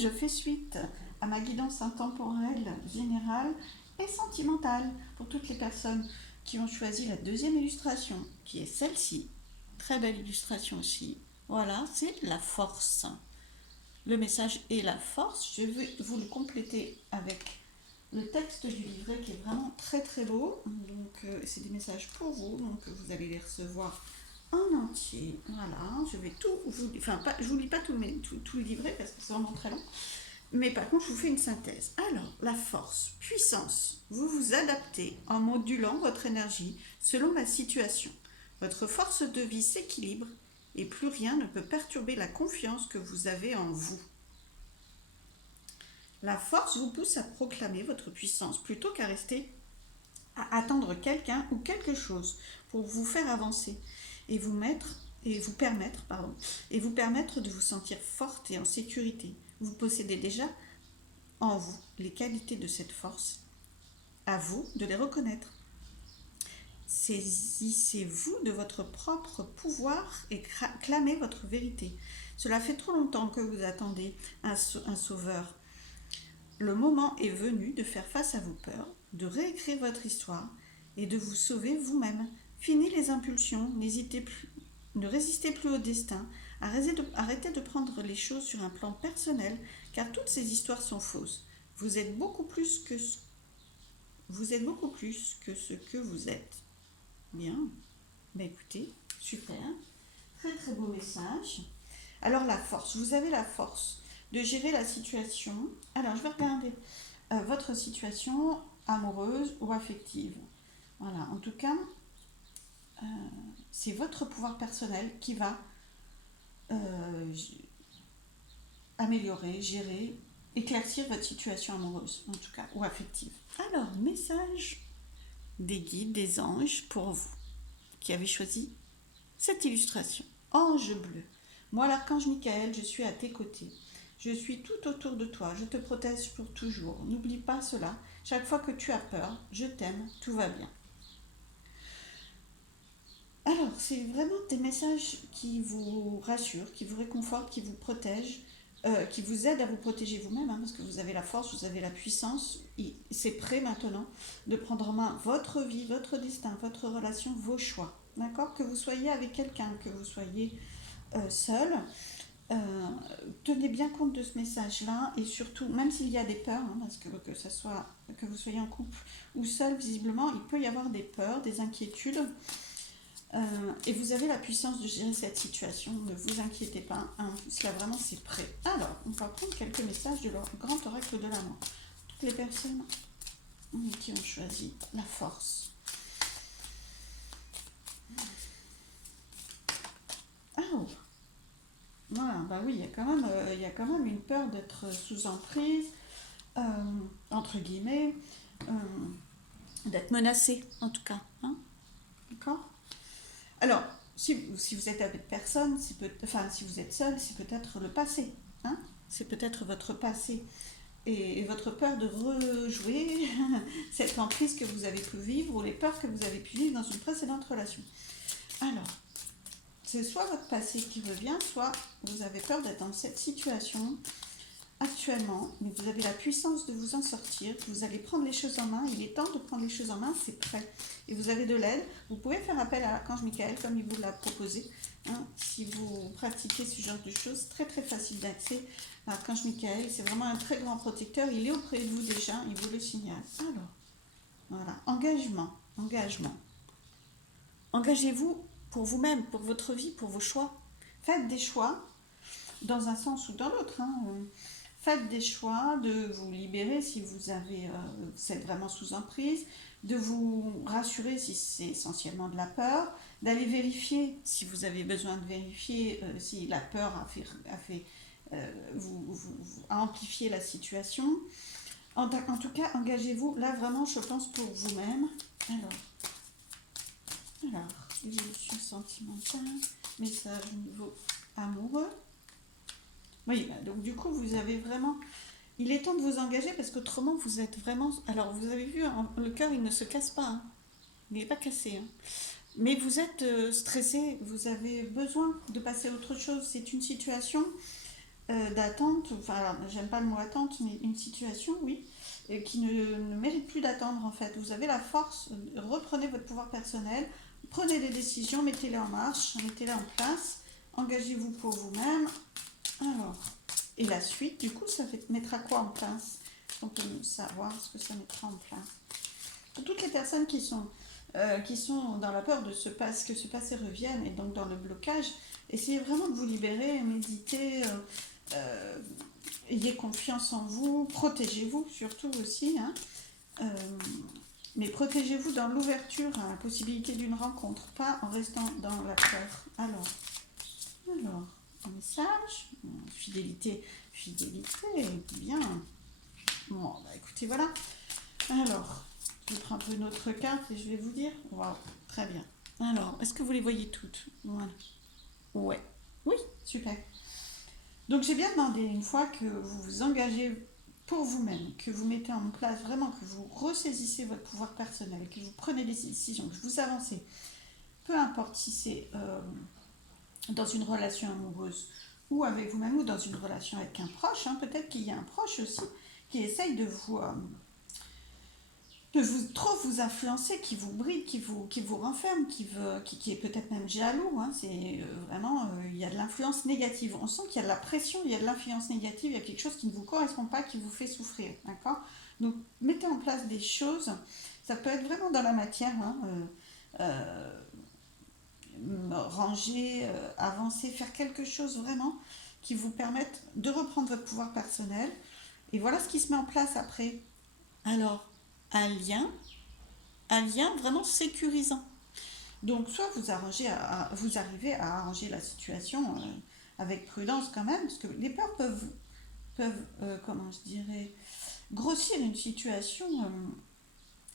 je fais suite à ma guidance intemporelle, générale et sentimentale pour toutes les personnes qui ont choisi la deuxième illustration, qui est celle-ci. Très belle illustration aussi. Voilà, c'est la force. Le message est la force. Je vais vous le compléter avec le texte du livret qui est vraiment très très beau. Donc c'est des messages pour vous, donc vous allez les recevoir en entier. Voilà, je vais tout vous... Enfin, pas, je vous lis pas tout le livret parce que c'est vraiment très long. Mais par contre, je vous fais une synthèse. Alors, la force, puissance. Vous vous adaptez en modulant votre énergie selon la situation. Votre force de vie s'équilibre et plus rien ne peut perturber la confiance que vous avez en vous. La force vous pousse à proclamer votre puissance plutôt qu'à rester à attendre quelqu'un ou quelque chose pour vous faire avancer et vous permettre de vous sentir forte et en sécurité. Vous possédez déjà en vous les qualités de cette force. À vous de les reconnaître. Saisissez-vous de votre propre pouvoir et clamez votre vérité. Cela fait trop longtemps que vous attendez un sauveur. Le moment est venu de faire face à vos peurs, de réécrire votre histoire et de vous sauver vous-même. Fini les impulsions, n'hésitez plus, ne résistez plus au destin, arrêtez de prendre les choses sur un plan personnel, car toutes ces histoires sont fausses. Vous êtes beaucoup plus que ce que vous êtes. Bien, ben écoutez, super, très très beau message. Alors la force, vous avez la force de gérer la situation. Alors je vais regarder votre situation amoureuse ou affective. Voilà, en tout cas, c'est votre pouvoir personnel qui va améliorer, gérer, éclaircir votre situation amoureuse, en tout cas, ou affective. Alors, message des guides, des anges pour vous qui avez choisi cette illustration. Ange bleu, moi l'archange Michael, je suis à tes côtés. Je suis tout autour de toi, je te protège pour toujours. N'oublie pas cela. Chaque fois que tu as peur, je t'aime, tout va bien. Alors, c'est vraiment des messages qui vous rassurent, qui vous réconfortent, qui vous protègent, qui vous aident à vous protéger vous-même, hein, parce que vous avez la force, vous avez la puissance. C'est prêt maintenant de prendre en main votre vie, votre destin, votre relation, vos choix. D'accord? Que vous soyez avec quelqu'un, que vous soyez seul, tenez bien compte de ce message-là et surtout, même s'il y a des peurs, hein, parce que vous soyez en couple ou seul, visiblement, il peut y avoir des peurs, des inquiétudes. Et vous avez la puissance de gérer cette situation, ne vous inquiétez pas, hein, parce que là vraiment c'est prêt. Alors, on va prendre quelques messages de leur grand oracle de l'amour. Toutes les personnes qui ont choisi la force. Oh, voilà, bah oui, il y a quand même une peur d'être sous emprise, entre guillemets, d'être menacé en tout cas, hein, d'accord. Alors, si vous êtes avec personne, si vous êtes seul, c'est peut-être le passé. Hein, c'est peut-être votre passé et votre peur de rejouer cette emprise que vous avez pu vivre ou les peurs que vous avez pu vivre dans une précédente relation. Alors, c'est soit votre passé qui revient, soit vous avez peur d'être dans cette situation actuellement, mais vous avez la puissance de vous en sortir, vous allez prendre les choses en main, il est temps de prendre les choses en main, c'est prêt. Et vous avez de l'aide, vous pouvez faire appel à l'archange Michael comme il vous l'a proposé, hein, si vous pratiquez ce genre de choses, très très facile d'accès. L'archange Michael, c'est vraiment un très grand protecteur, il est auprès de vous déjà, il vous le signale. Alors, voilà, engagement. Engagez-vous pour vous-même, pour votre vie, pour vos choix. Faites des choix dans un sens ou dans l'autre, hein. Faites des choix de vous libérer si vous êtes vraiment sous emprise, de vous rassurer si c'est essentiellement de la peur, d'aller vérifier si vous avez besoin de vérifier si la peur a amplifié la situation. En tout cas, engagez-vous là vraiment, je pense, pour vous-même. Alors, évolution sentimentale, message au niveau amoureux. Oui, donc du coup, vous avez vraiment... Il est temps de vous engager parce qu'autrement, vous êtes vraiment... Alors, vous avez vu, hein, le cœur, il ne se casse pas. Hein. Il n'est pas cassé. Hein. Mais vous êtes stressé, vous avez besoin de passer à autre chose. C'est une situation d'attente, enfin, alors, j'aime pas le mot attente, mais une situation, oui, qui ne mérite plus d'attendre en fait. Vous avez la force, reprenez votre pouvoir personnel, prenez des décisions, mettez-les en marche, mettez-les en place, engagez-vous pour vous-même. Alors, et la suite, du coup, mettra quoi en place? On peut savoir ce que ça mettra en place. Pour toutes les personnes qui sont dans la peur de que ce passé revienne et donc dans le blocage, essayez vraiment de vous libérer, méditez, euh, ayez confiance en vous, protégez-vous surtout aussi, hein. Euh, mais protégez-vous dans l'ouverture à la possibilité d'une rencontre, pas en restant dans la peur. Alors, un message, fidélité, bien. Bon, bah écoutez, voilà. Alors, je prends un peu notre carte et je vais vous dire. Waouh, très bien. Alors, est-ce que vous les voyez toutes? Voilà. Ouais. Oui, super. Donc j'ai bien demandé une fois que vous vous engagez pour vous-même, que vous mettez en place vraiment, que vous ressaisissez votre pouvoir personnel, que vous prenez des décisions, que vous avancez. Peu importe si c'est dans une relation amoureuse ou avec vous-même ou dans une relation avec un proche, hein, peut-être qu'il y a un proche aussi qui essaye de trop vous influencer, qui vous bride, qui vous renferme, qui est peut-être même jaloux. Hein, c'est vraiment, il y a de l'influence négative. On sent qu'il y a de la pression, il y a de l'influence négative, il y a quelque chose qui ne vous correspond pas, qui vous fait souffrir. D'accord. Donc, mettez en place des choses. Ça peut être vraiment dans la matière, hein, ranger, avancer, faire quelque chose vraiment qui vous permette de reprendre votre pouvoir personnel. Et voilà ce qui se met en place après. Alors, un lien, un lien vraiment sécurisant. Donc, soit vous arrivez à arranger la situation avec prudence quand même, parce que les peurs peuvent comment je dirais, grossir une situation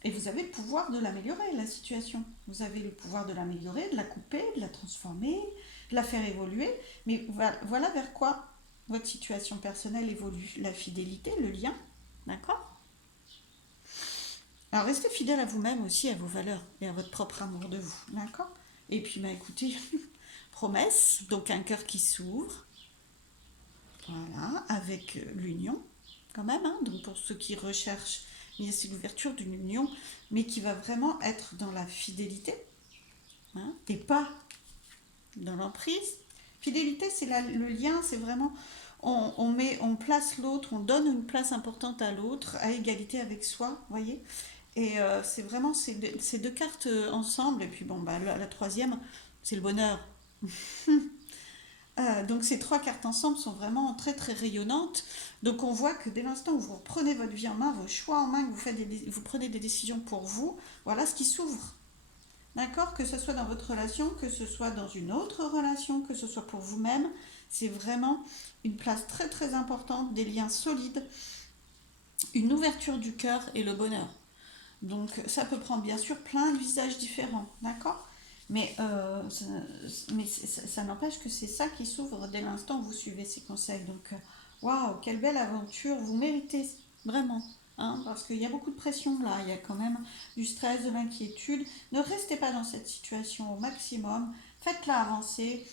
et vous avez le pouvoir de l'améliorer, la situation. Vous avez le pouvoir de l'améliorer, de la couper, de la transformer, de la faire évoluer. Mais voilà vers quoi votre situation personnelle évolue. La fidélité, le lien, d'accord. Alors restez fidèle à vous-même aussi, à vos valeurs et à votre propre amour de vous, d'accord. Et puis, bah écoutez, promesse, donc un cœur qui s'ouvre, voilà, avec l'union, quand même, hein, donc pour ceux qui recherchent, c'est l'ouverture d'une union, mais qui va vraiment être dans la fidélité, hein, et pas dans l'emprise. Fidélité, c'est le lien, c'est vraiment, on place l'autre, on donne une place importante à l'autre, à égalité avec soi, voyez. Et c'est vraiment ces deux cartes ensemble. Et puis bon, bah, la troisième, c'est le bonheur. Donc ces trois cartes ensemble sont vraiment très très rayonnantes. Donc on voit que dès l'instant où vous reprenez votre vie en main, vos choix en main, que vous prenez des décisions pour vous, voilà ce qui s'ouvre. D'accord. Que ce soit dans votre relation, que ce soit dans une autre relation, que ce soit pour vous-même, c'est vraiment une place très très importante, des liens solides, une ouverture du cœur et le bonheur. Donc ça peut prendre bien sûr plein de visages différents, d'accord. Mais, ça n'empêche que c'est ça qui s'ouvre dès l'instant où vous suivez ces conseils. Donc, waouh, quelle belle aventure, vous méritez vraiment. Hein, parce qu'il y a beaucoup de pression là, il y a quand même du stress, de l'inquiétude. Ne restez pas dans cette situation au maximum, faites-la avancer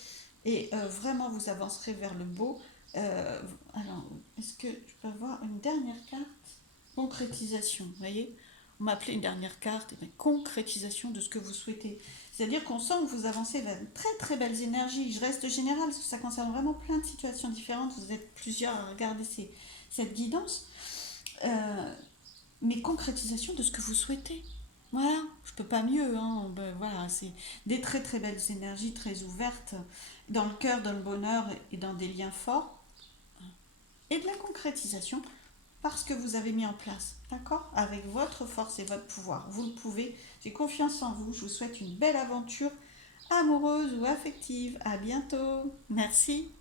et vraiment vous avancerez vers le beau. Alors, est-ce que je peux avoir une dernière carte? Concrétisation, vous voyez. On m'a appelé une dernière carte, et bien, concrétisation de ce que vous souhaitez. C'est-à-dire qu'on sent que vous avancez vers de très très belles énergies. Je reste générale parce que ça concerne vraiment plein de situations différentes. Vous êtes plusieurs à regarder cette guidance. Mais concrétisation de ce que vous souhaitez. Voilà, je peux pas mieux. Hein. Ben, voilà, c'est des très très belles énergies, très ouvertes, dans le cœur, dans le bonheur et dans des liens forts. Et de la concrétisation parce que vous avez mis en place, d'accord. Avec votre force et votre pouvoir. Vous le pouvez. J'ai confiance en vous. Je vous souhaite une belle aventure amoureuse ou affective. À bientôt. Merci.